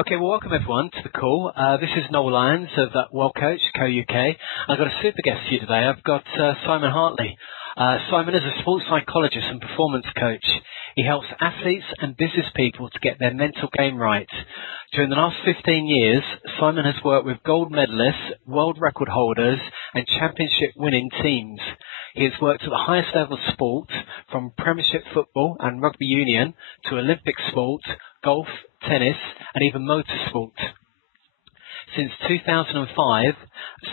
Okay, well, welcome everyone to the call. This is Noel Lyons of World Coach Co UK. I've got a super guest for you today. I've got Simon Hartley. Simon is a sports psychologist and performance coach. He helps athletes and business people to get their mental game right. During the last 15 years, Simon has worked with gold medalists, world record holders, and championship winning teams. He has worked at the highest level of sport, from Premiership football and rugby union to Olympic sport, golf, tennis, and even motorsport. Since 2005,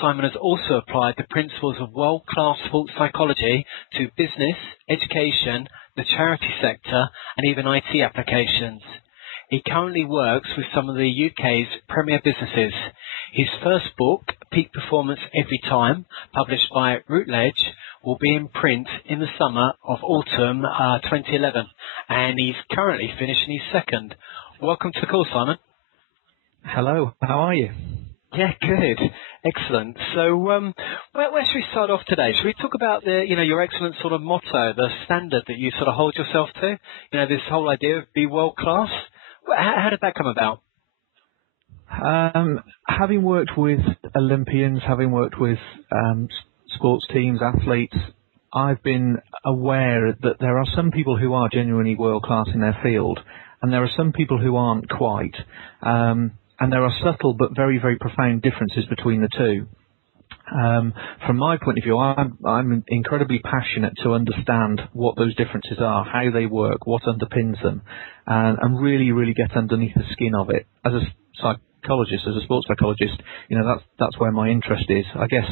Simon has also applied the principles of world-class sports psychology to business, education, the charity sector, and even IT applications. He currently works with some of the UK's premier businesses. His first book, Peak Performance Every Time, published by Routledge, will be in print in the summer of autumn 2011, and he's currently finishing his second. Welcome to the call, Simon. Hello, how are you? Yeah, good. Excellent. So, where should we start off today? Should we talk about your excellent sort of motto, the standard that you sort of hold yourself to? This whole idea of be world class. How did that come about? Having worked with Olympians, having worked with sports teams, athletes, I've been aware that there are some people who are genuinely world class in their field, and there are some people who aren't quite. And there are subtle but very, very profound differences between the two. From my point of view, I'm incredibly passionate to understand what those differences are, how they work, what underpins them, and really, really get underneath the skin of it. As a psychologist, as a sports psychologist, that's where my interest is. I guess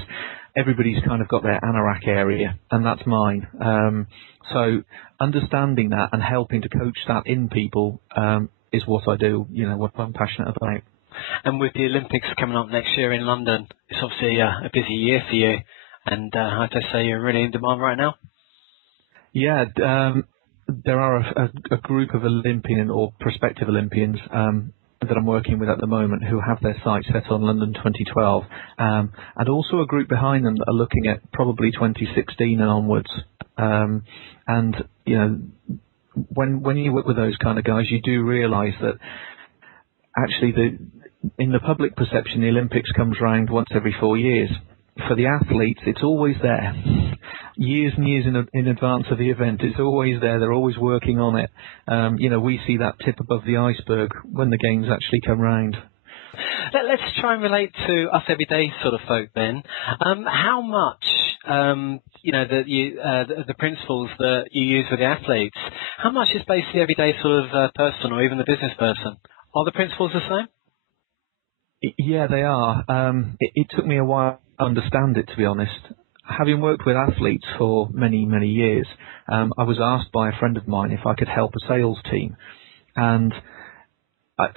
everybody's kind of got their anorak area, and that's mine. So understanding that and helping to coach that in people is what I do, what I'm passionate about. And with the Olympics coming up next year in London, it's obviously a busy year for you. And I have to say, you're really in demand right now. Yeah, there are a group of Olympian or prospective Olympians that I'm working with at the moment who have their sights set on London 2012, and also a group behind them that are looking at probably 2016 and onwards. And when you work with those kind of guys, you do realise that actually in the public perception, the Olympics comes round once every 4 years. For the athletes, it's always there. Years and years in advance of the event, it's always there. They're always working on it. We see that tip above the iceberg when the games actually come round. Let's try and relate to us everyday sort of folk then. How much, the principles that you use with the athletes, how much is based on the everyday sort of person or even the business person? Are the principles the same? Yeah, they are. It took me a while to understand it, to be honest. Having worked with athletes for many, many years, I was asked by a friend of mine if I could help a sales team. And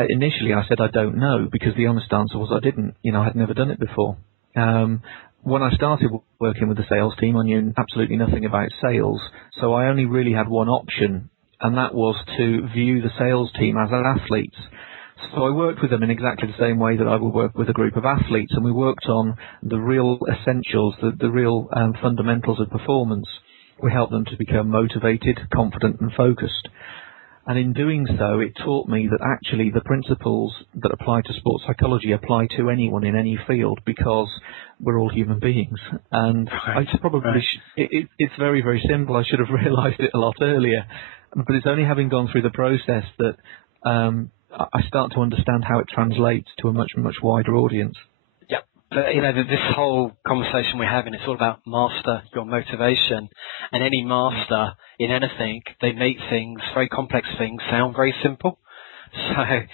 initially I said I don't know, because the honest answer was I didn't. I had never done it before. When I started working with the sales team, I knew absolutely nothing about sales, so I only really had one option, and that was to view the sales team as athletes. So I worked with them in exactly the same way that I would work with a group of athletes, and we worked on the real essentials, the real fundamentals of performance. We helped them to become motivated, confident and focused. And in doing so, it taught me that actually the principles that apply to sports psychology apply to anyone in any field, because we're all human beings. And it's very, very simple. I should have realised it a lot earlier. But it's only having gone through the process that I start to understand how it translates to a much, much wider audience. Yeah, but this whole conversation we're having, it's all about master your motivation. And any master in anything, they make things, very complex things, sound very simple. So, I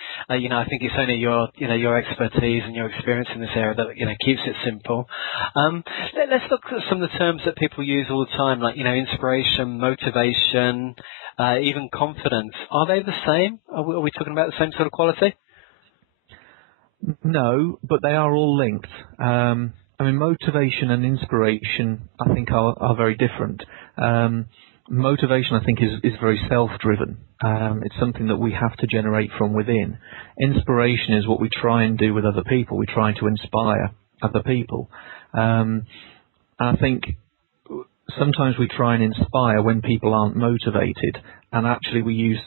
think it's only your expertise and your experience in this area that, keeps it simple. Let's look at some of the terms that people use all the time, like, inspiration, motivation, even confidence. Are they the same? Are we talking about the same sort of quality? No, but they are all linked. Motivation and inspiration, I think, are very different. Motivation, I think, is very self-driven. It's something that we have to generate from within. Inspiration is what we try and do with other people. We try to inspire other people. I think sometimes we try and inspire when people aren't motivated, and actually we use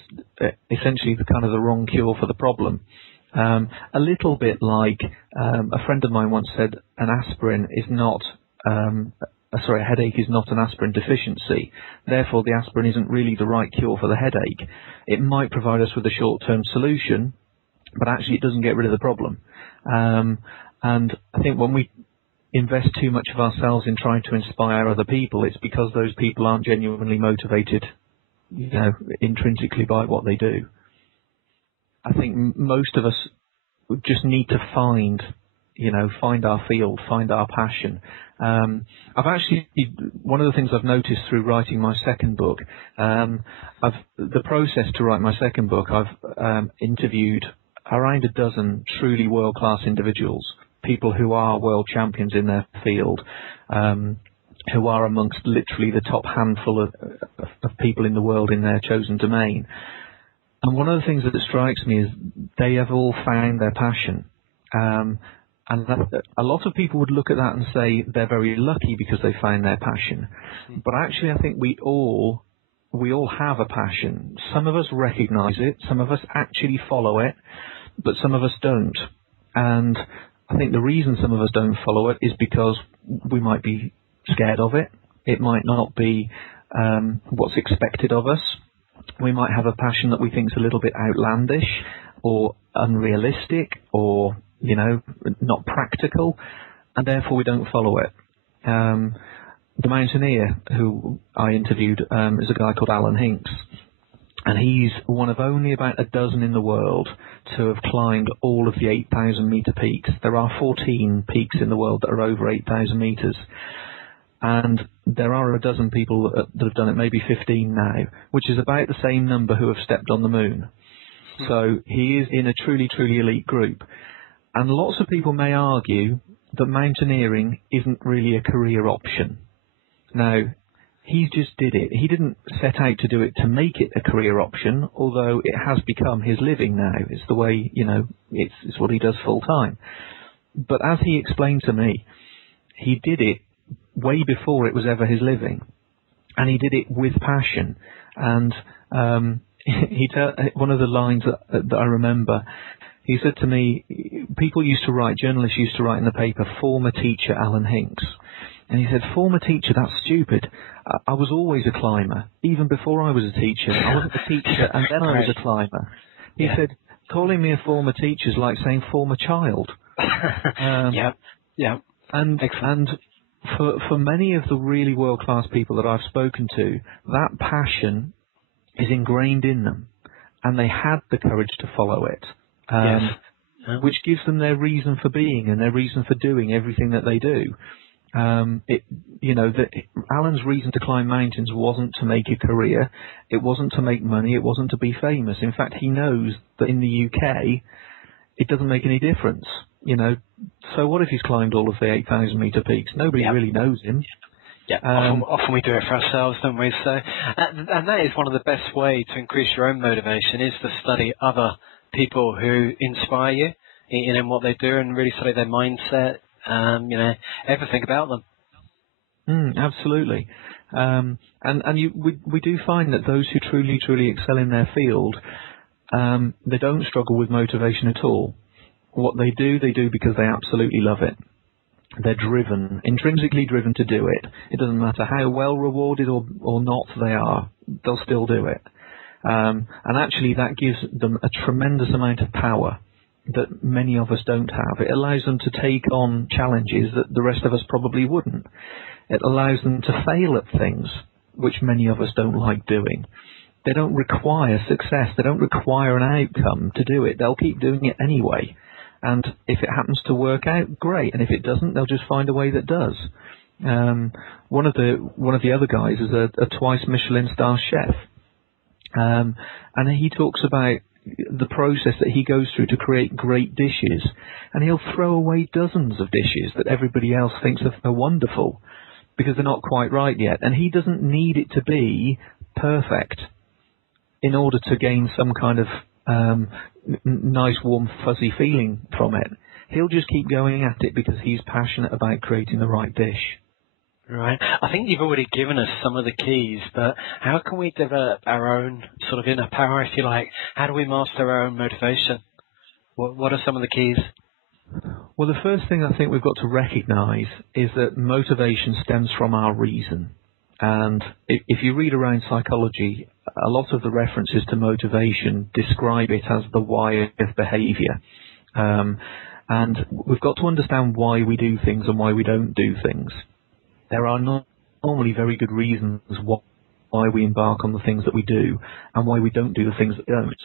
essentially the wrong cure for the problem. A little bit like a friend of mine once said, an aspirin is not, a headache is not an aspirin deficiency. Therefore, the aspirin isn't really the right cure for the headache. It might provide us with a short-term solution, but actually it doesn't get rid of the problem. And I think when we invest too much of ourselves in trying to inspire other people, it's because those people aren't genuinely motivated, intrinsically by what they do. I think most of us just need to find our field, find our passion. One of the things I've noticed through writing my second book, the process to write my second book, I've interviewed around a dozen truly world-class individuals, people who are world champions in their field, who are amongst literally the top handful of people in the world in their chosen domain. And one of the things that strikes me is they have all found their passion. And a lot of people would look at that and say they're very lucky because they found their passion. But actually, I think we all have a passion. Some of us recognize it, some of us actually follow it, but some of us don't. And I think the reason some of us don't follow it is because we might be scared of it. It might not be what's expected of us. We might have a passion that we think is a little bit outlandish or unrealistic or, not practical, and therefore we don't follow it. The mountaineer who I interviewed is a guy called Alan Hinks, and he's one of only about a dozen in the world to have climbed all of the 8,000 metre peaks. There are 14 peaks in the world that are over 8,000 metres. And there are a dozen people that have done it, maybe 15 now, which is about the same number who have stepped on the moon. So he is in a truly, truly elite group. And lots of people may argue that mountaineering isn't really a career option. Now, he just did it. He didn't set out to do it to make it a career option, although it has become his living now. It's the way, it's what he does full time. But as he explained to me, he did it way before it was ever his living, and he did it with passion. And one of the lines that I remember, he said to me, journalists used to write in the paper, former teacher Alan Hinks. And he said, former teacher, that's stupid. I was always a climber, even before I was a teacher. I wasn't a teacher and then I was a climber. He said, calling me a former teacher is like saying former child. And for many of the really world-class people that I've spoken to, that passion is ingrained in them, and they had the courage to follow it, which gives them their reason for being and their reason for doing everything that they do. Alan's reason to climb mountains wasn't to make a career, it wasn't to make money, it wasn't to be famous. In fact, he knows that in the UK, it doesn't make any difference. So what if he's climbed all of the 8,000 metre peaks? Nobody really knows him. Yeah, often we do it for ourselves, don't we? So, and that is one of the best ways to increase your own motivation, is to study other people who inspire you, in what they do, and really study their mindset, everything about them. Absolutely. We do find that those who truly, truly excel in their field, they don't struggle with motivation at all. What they do because they absolutely love it. They're driven, intrinsically driven to do it. It doesn't matter how well rewarded or not they are, they'll still do it. And actually that gives them a tremendous amount of power that many of us don't have. It allows them to take on challenges that the rest of us probably wouldn't. It allows them to fail at things which many of us don't like doing. They don't require success. They don't require an outcome to do it. They'll keep doing it anyway. And if it happens to work out, great. And if it doesn't, they'll just find a way that does. One of the other guys is a twice Michelin star chef. And he talks about the process that he goes through to create great dishes. And he'll throw away dozens of dishes that everybody else thinks are wonderful because they're not quite right yet. And he doesn't need it to be perfect in order to gain some kind of nice, warm, fuzzy feeling from it. He'll just keep going at it because he's passionate about creating the right dish. Right. I think you've already given us some of the keys, but how can we develop our own sort of inner power, if you like? How do we master our own motivation? What are some of the keys? Well, the first thing I think we've got to recognise is that motivation stems from our reason. And if you read around psychology, a lot of the references to motivation describe it as the why of behaviour. And we've got to understand why we do things and why we don't do things. There are normally very good reasons why we embark on the things that we do and why we don't do the things that we don't.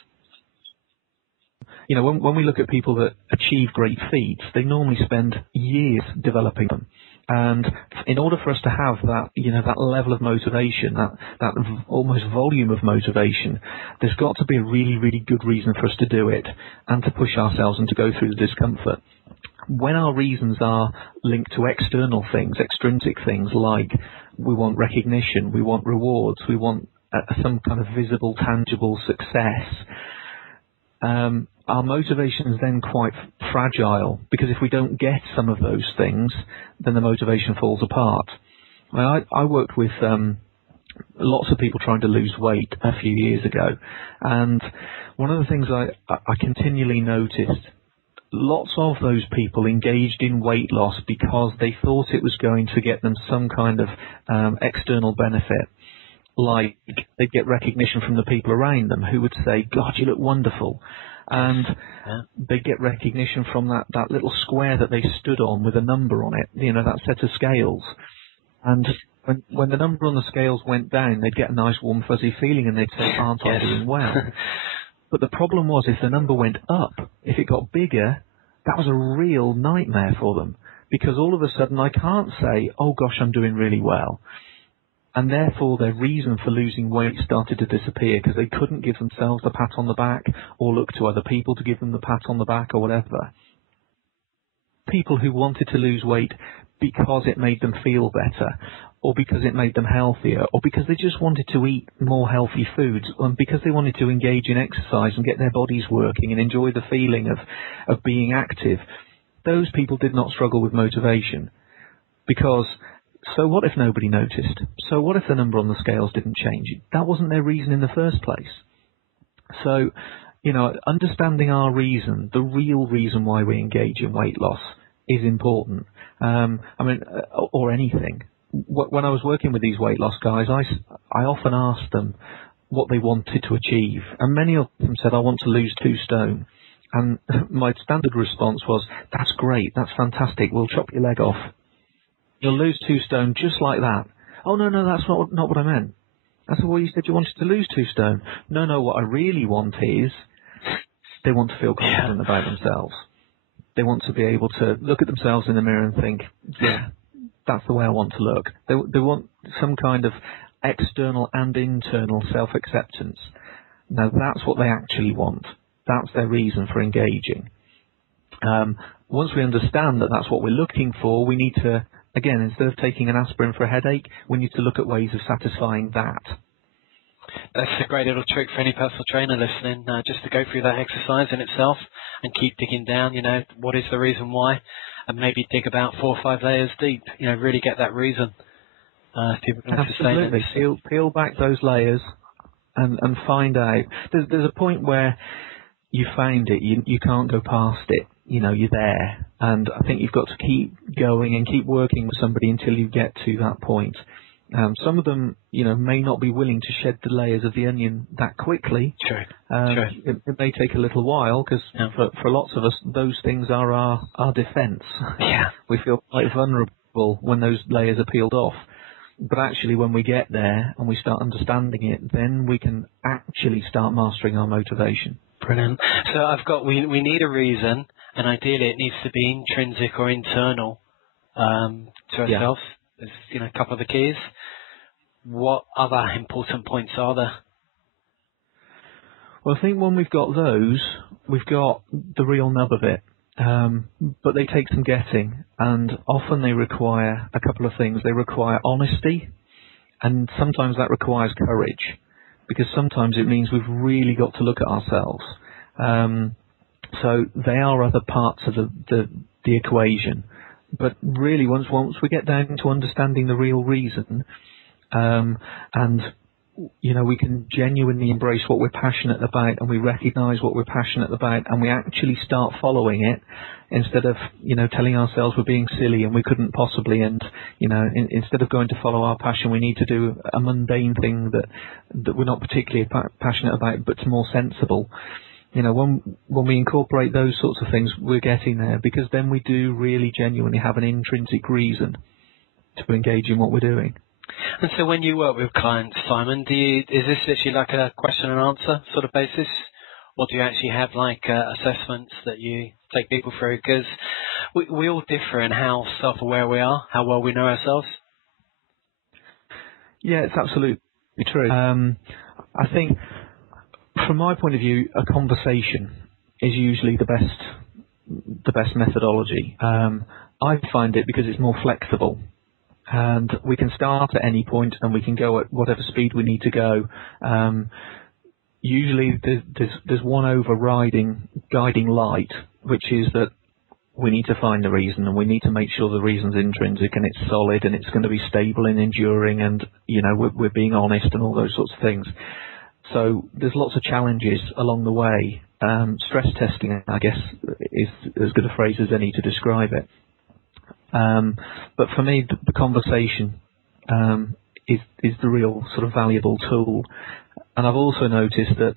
You know, when we look at people that achieve great feats, they normally spend years developing them. And in order for us to have that, that level of motivation, that almost volume of motivation, there's got to be a really, really good reason for us to do it and to push ourselves and to go through the discomfort. When our reasons are linked to external things, extrinsic things like we want recognition, we want rewards, we want some kind of visible, tangible success, our motivation is then quite fragile, because if we don't get some of those things, then the motivation falls apart. I worked with lots of people trying to lose weight a few years ago, and one of the things I continually noticed, lots of those people engaged in weight loss because they thought it was going to get them some kind of external benefit. Like they'd get recognition from the people around them who would say, "God, you look wonderful." And they'd get recognition from that little square that they stood on with a number on it, that set of scales. And when the number on the scales went down, they'd get a nice warm fuzzy feeling and they'd say, "Aren't I doing well?" But the problem was, if the number went up, if it got bigger, that was a real nightmare for them, because all of a sudden I can't say, "Oh gosh, I'm doing really well." And therefore their reason for losing weight started to disappear, because they couldn't give themselves the pat on the back or look to other people to give them the pat on the back or whatever. People who wanted to lose weight because it made them feel better, or because it made them healthier, or because they just wanted to eat more healthy foods, and because they wanted to engage in exercise and get their bodies working and enjoy the feeling of being active, those people did not struggle with motivation. Because so what if nobody noticed? So what if the number on the scales didn't change? That wasn't their reason in the first place. So, understanding our reason, the real reason why we engage in weight loss, is important. Or anything. When I was working with these weight loss guys, I often asked them what they wanted to achieve. And many of them said, "I want to lose 2 stone." And my standard response was, "That's great, that's fantastic, we'll chop your leg off. You'll lose 2 stone just like that." "Oh, no, that's not what I meant." I said, "Well, you said you wanted to lose 2 stone." No, what I really want is, they want to feel confident about themselves. They want to be able to look at themselves in the mirror and think, "Yeah, that's the way I want to look." They want some kind of external and internal self-acceptance. Now, that's what they actually want. That's their reason for engaging. Once we understand that that's what we're looking for, we need to, again, instead of taking an aspirin for a headache, we need to look at ways of satisfying that. That's a great little trick for any personal trainer listening, just to go through that exercise in itself and keep digging down, what is the reason why, and maybe dig about 4 or 5 layers deep, really get that reason. People can Absolutely. Peel back those layers and find out. There's a point where you find it, you can't go past it. You're there, and I think you've got to keep going and keep working with somebody until you get to that point. Some of them, may not be willing to shed the layers of the onion that quickly. Sure. It may take a little while, because for lots of us, those things are our defence. Yeah. We feel quite vulnerable when those layers are peeled off. But actually, when we get there and we start understanding it, then we can actually start mastering our motivation. Brilliant. So we need a reason, and ideally it needs to be intrinsic or internal to ourselves. There's a couple of the keys. What other important points are there? Well, I think when we've got those, we've got the real nub of it. But they take some getting, and often they require a couple of things. They require honesty, and sometimes that requires courage, because sometimes it means we've really got to look at ourselves. So they are other parts of the equation. But really, once we get down to understanding the real reason, and we can genuinely embrace what we're passionate about, and we recognise what we're passionate about, and we actually start following it instead of, telling ourselves we're being silly and we couldn't possibly, and, instead of going to follow our passion, we need to do a mundane thing that we're not particularly passionate about, but's more sensible. When we incorporate those sorts of things, we're getting there, because then we do really genuinely have an intrinsic reason to engage in what we're doing. And so when you work with clients, Simon, is this literally like a question and answer sort of basis? Or do you actually have like assessments that you take people through? Because we all differ in how self-aware we are, how well we know ourselves. Yeah, it's absolutely true. I think from my point of view, a conversation is usually the best methodology. I find it because it's more flexible. And we can start at any point, and we can go at whatever speed we need to go. Usually there's one overriding guiding light, which is that we need to find the reason, and we need to make sure the reason's intrinsic and it's solid and it's going to be stable and enduring, and we're being honest and all those sorts of things. So there's lots of challenges along the way. Stress testing, I guess, is as good a phrase as any to describe it. But for me, the conversation is the real sort of valuable tool. And I've also noticed that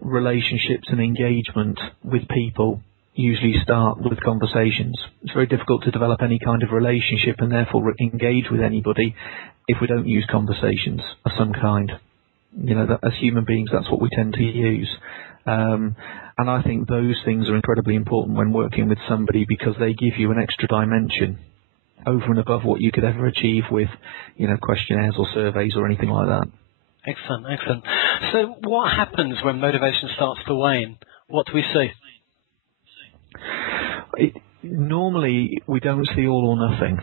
relationships and engagement with people usually start with conversations. It's very difficult to develop any kind of relationship and therefore engage with anybody if we don't use conversations of some kind. That as human beings, that's what we tend to use. And I think those things are incredibly important when working with somebody, because they give you an extra dimension over and above what you could ever achieve with, questionnaires or surveys or anything like that. Excellent. So what happens when motivation starts to wane? What do we see? Normally, we don't see all or nothing.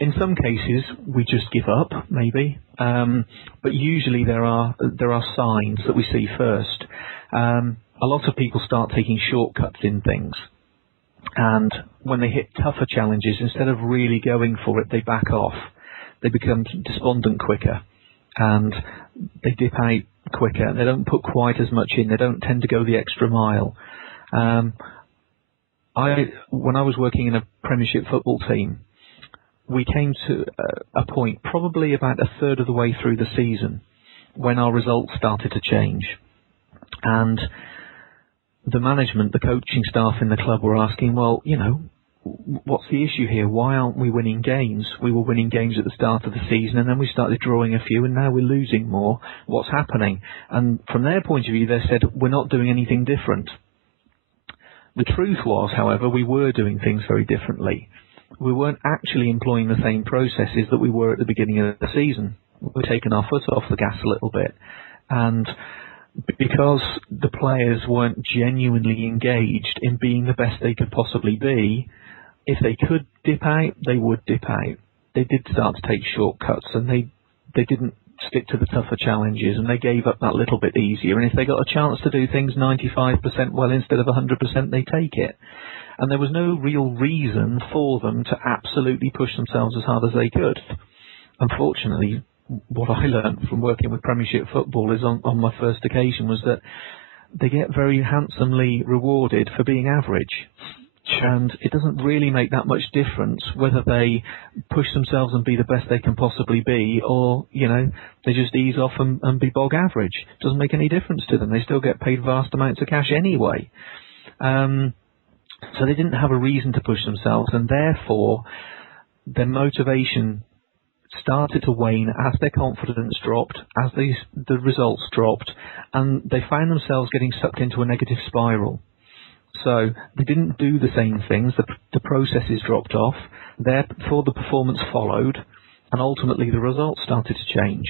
In some cases, we just give up, maybe. But usually there are signs that we see first. A lot of people start taking shortcuts in things. And when they hit tougher challenges, instead of really going for it, they back off. They become despondent quicker, and they dip out quicker. They don't put quite as much in. They don't tend to go the extra mile. When I was working in a Premiership football team, we came to a point probably about a third of the way through the season when our results started to change. And the management, the coaching staff in the club were asking, well, what's the issue here? Why aren't we winning games? We were winning games at the start of the season, and then we started drawing a few, and now we're losing more. What's happening? And from their point of view, they said, we're not doing anything different. The truth was, however, we were doing things very differently. We weren't actually employing the same processes that we were at the beginning of the season. We're taking our foot off the gas a little bit. And because the players weren't genuinely engaged in being the best they could possibly be, if they could dip out, they would dip out. They did start to take shortcuts, and they didn't stick to the tougher challenges, and they gave up that little bit easier. And if they got a chance to do things 95% well instead of 100%, they take it. And there was no real reason for them to absolutely push themselves as hard as they could. Unfortunately, what I learned from working with Premiership football is on my first occasion was that they get very handsomely rewarded for being average. Sure. And it doesn't really make that much difference whether they push themselves and be the best they can possibly be, or, they just ease off and be bog average. It doesn't make any difference to them. They still get paid vast amounts of cash anyway. So they didn't have a reason to push themselves, and therefore their motivation started to wane as their confidence dropped, as the results dropped, and they found themselves getting sucked into a negative spiral. So they didn't do the same things, the processes dropped off, therefore the performance followed, and ultimately the results started to change.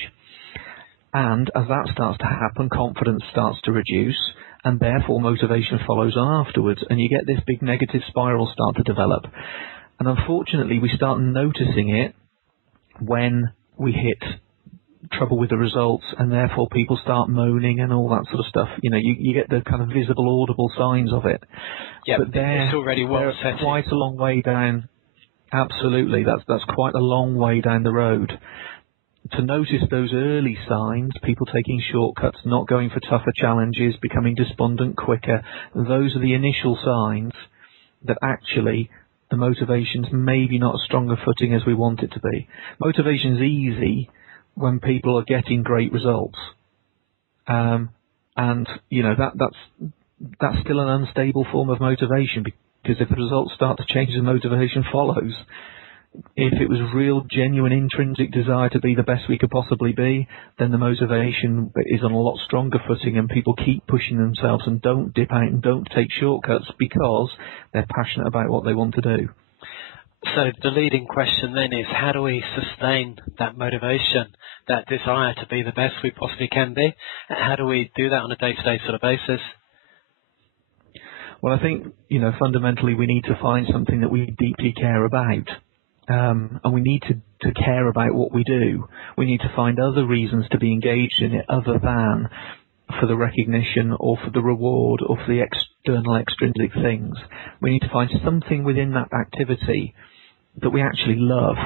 And as that starts to happen, confidence starts to reduce, and therefore motivation follows on afterwards, and you get this big negative spiral start to develop. And unfortunately, we start noticing it when we hit trouble with the results, and therefore people start moaning and all that sort of stuff. You get the kind of visible, audible signs of it. Yeah, but it's already well set. Quite a long way down. Absolutely, that's quite a long way down the road. to notice those early signs, people taking shortcuts, not going for tougher challenges, becoming despondent quicker. Those are the initial signs that actually the motivation's maybe not as strong a footing as we want it to be. Motivation's easy when people are getting great results. And, that's still an unstable form of motivation, because if the results start to change, the motivation follows. If it was real, genuine, intrinsic desire to be the best we could possibly be, then the motivation is on a lot stronger footing, and people keep pushing themselves and don't dip out and don't take shortcuts because they're passionate about what they want to do. So the leading question then is, how do we sustain that motivation, that desire to be the best we possibly can be? And how do we do that on a day-to-day sort of basis? Well, I think, fundamentally we need to find something that we deeply care about. And we need to care about what we do. We need to find other reasons to be engaged in it other than for the recognition or for the reward or for the external extrinsic things. We need to find something within that activity that we actually love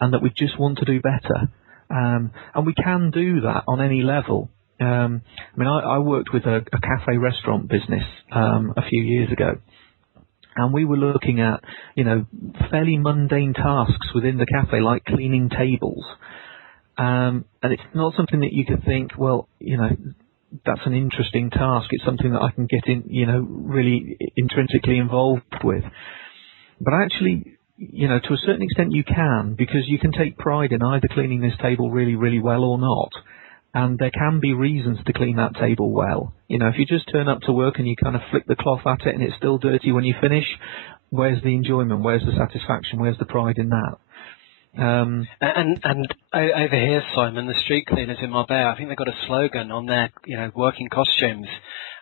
and that we just want to do better. And we can do that on any level. I worked with a cafe restaurant business a few years ago. And we were looking at, fairly mundane tasks within the cafe, like cleaning tables. And it's not something that you could think, well, that's an interesting task. It's something that I can get in, really intrinsically involved with. But actually, to a certain extent you can, because you can take pride in either cleaning this table really, really well or not. And there can be reasons to clean that table well. If you just turn up to work and you kind of flick the cloth at it and it's still dirty when you finish, where's the enjoyment? Where's the satisfaction? Where's the pride in that? And over here, Simon, the street cleaners in Marbella, I think they've got a slogan on their, working costumes,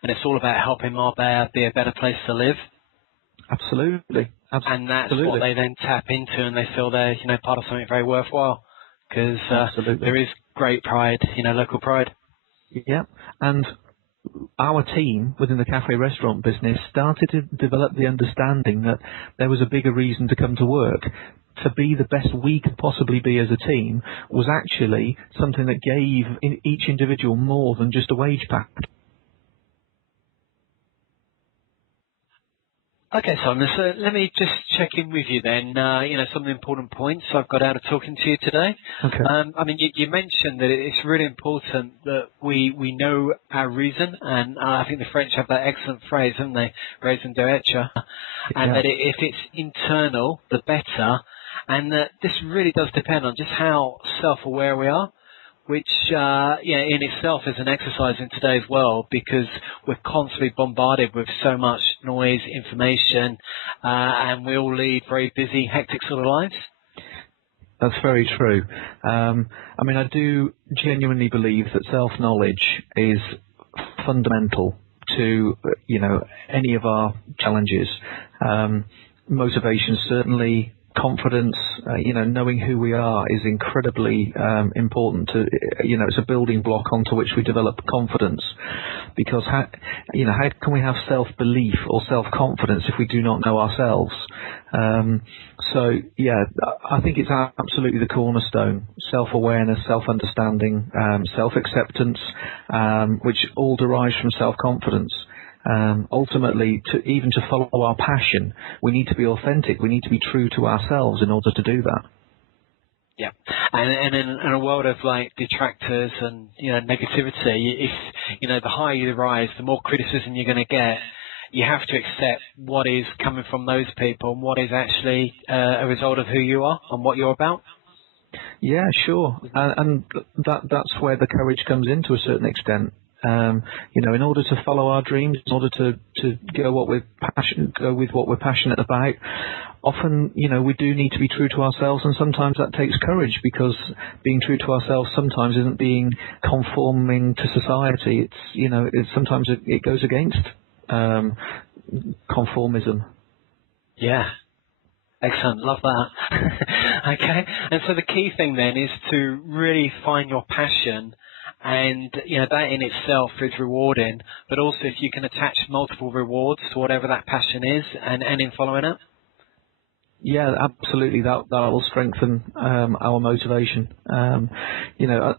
and it's all about helping Marbella be a better place to live. Absolutely. And that's what they then tap into, and they feel they're, part of something very worthwhile, because there is great pride, local pride. Yeah, and our team within the cafe restaurant business started to develop the understanding that there was a bigger reason to come to work. To be the best we could possibly be as a team was actually something that gave each individual more than just a wage packet. Okay, Simon, so let me just check in with you then, some of the important points I've got out of talking to you today. Okay. You mentioned that it's really important that we know our reason, and I think the French have that excellent phrase, haven't they, raison d'être, and that if it's internal, the better, and that this really does depend on just how self-aware we are, which, in itself is an exercise in today's world, because we're constantly bombarded with so much noise, information, and we all lead very busy, hectic sort of lives. That's very true. I do genuinely believe that self-knowledge is fundamental to, any of our challenges. Motivation, certainly. Confidence, knowing who we are is incredibly important. It's a building block onto which we develop confidence. Because how can we have self-belief or self-confidence if we do not know ourselves? I think it's absolutely the cornerstone. Self-awareness, self-understanding, self-acceptance, which all derives from self-confidence. Ultimately, to follow our passion, we need to be authentic. We need to be true to ourselves in order to do that. Yeah, and in a world of like detractors and negativity, if the higher you rise, the more criticism you're going to get. You have to accept what is coming from those people and what is actually a result of who you are and what you're about. Yeah, sure, and that's where the courage comes in to a certain extent. In order to follow our dreams, in order to go with what we're passionate about, often, we do need to be true to ourselves, and sometimes that takes courage, because being true to ourselves sometimes isn't being conforming to society. Sometimes it goes against conformism. Yeah. Excellent. Love that. Okay. And so the key thing then is to really find your passion, and that in itself is rewarding, but also if you can attach multiple rewards to whatever that passion is and in following it. Yeah, absolutely. That will strengthen our motivation.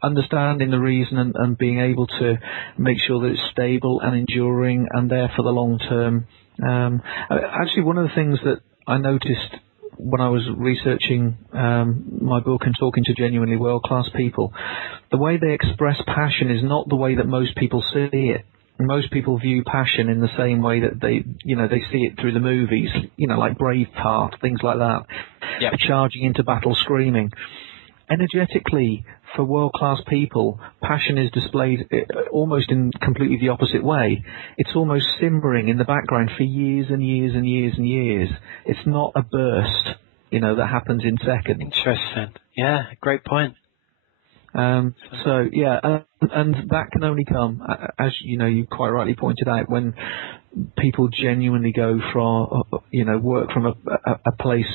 Understanding the reason and being able to make sure that it's stable and enduring and there for the long term. Actually, one of the things that I noticed when I was researching my book and talking to genuinely world-class people, the way they express passion is not the way that most people see it. Most people view passion in the same way that they see it through the movies, like Braveheart, things like that. Yep. Charging into battle screaming. Energetically, for world-class people, passion is displayed almost in completely the opposite way. It's almost simmering in the background for years and years and years and years. It's not a burst, that happens in seconds. Interesting. Yeah, great point. And that can only come, as you quite rightly pointed out, when people genuinely go from, work from a place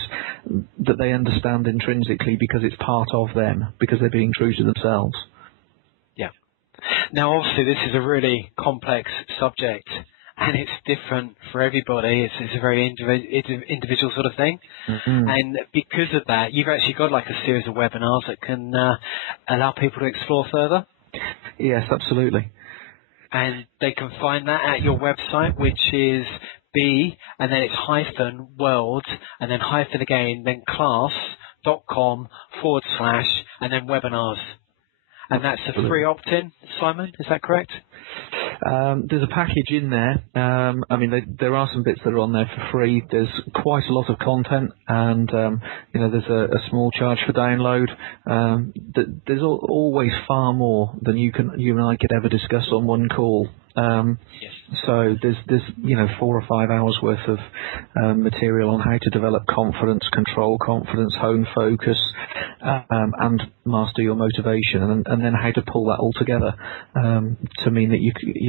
that they understand intrinsically because it's part of them, because they're being true to themselves. Yeah. Now, obviously, this is a really complex subject, and it's different for everybody. It's a very individual sort of thing. Mm-hmm. And because of that, you've actually got like a series of webinars that can allow people to explore further. Yes, absolutely. And they can find that at your website, which is B, and then it's hyphen world, and then hyphen again, then class.com/, and then webinars. And that's a free opt-in, Simon, is that correct? There's a package in there. There are some bits that are on there for free. There's quite a lot of content, and there's a small charge for download. There's always far more than you and I could ever discuss on one call. Yes. So there's 4 or 5 hours worth of material on how to develop confidence, control confidence, hone focus, and master your motivation, and then how to pull that all together to mean that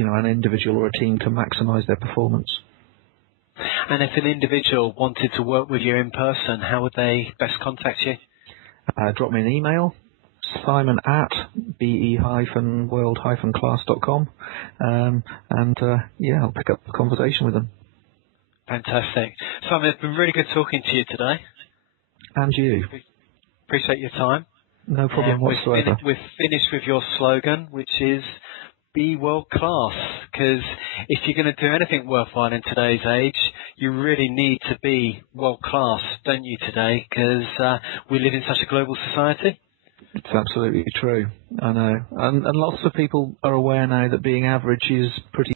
an individual or a team can maximise their performance. And if an individual wanted to work with you in person, how would they best contact you? Drop me an email, Simon at be-world-class.com, and I'll pick up the conversation with them. Fantastic. Simon, it's been really good talking to you today. And you. Appreciate your time. No problem whatsoever. We're finished with your slogan, which is be world class, because if you're going to do anything worthwhile in today's age, you really need to be world class, don't you, today, because we live in such a global society. It's absolutely true. I know. And lots of people are aware now that being average is pretty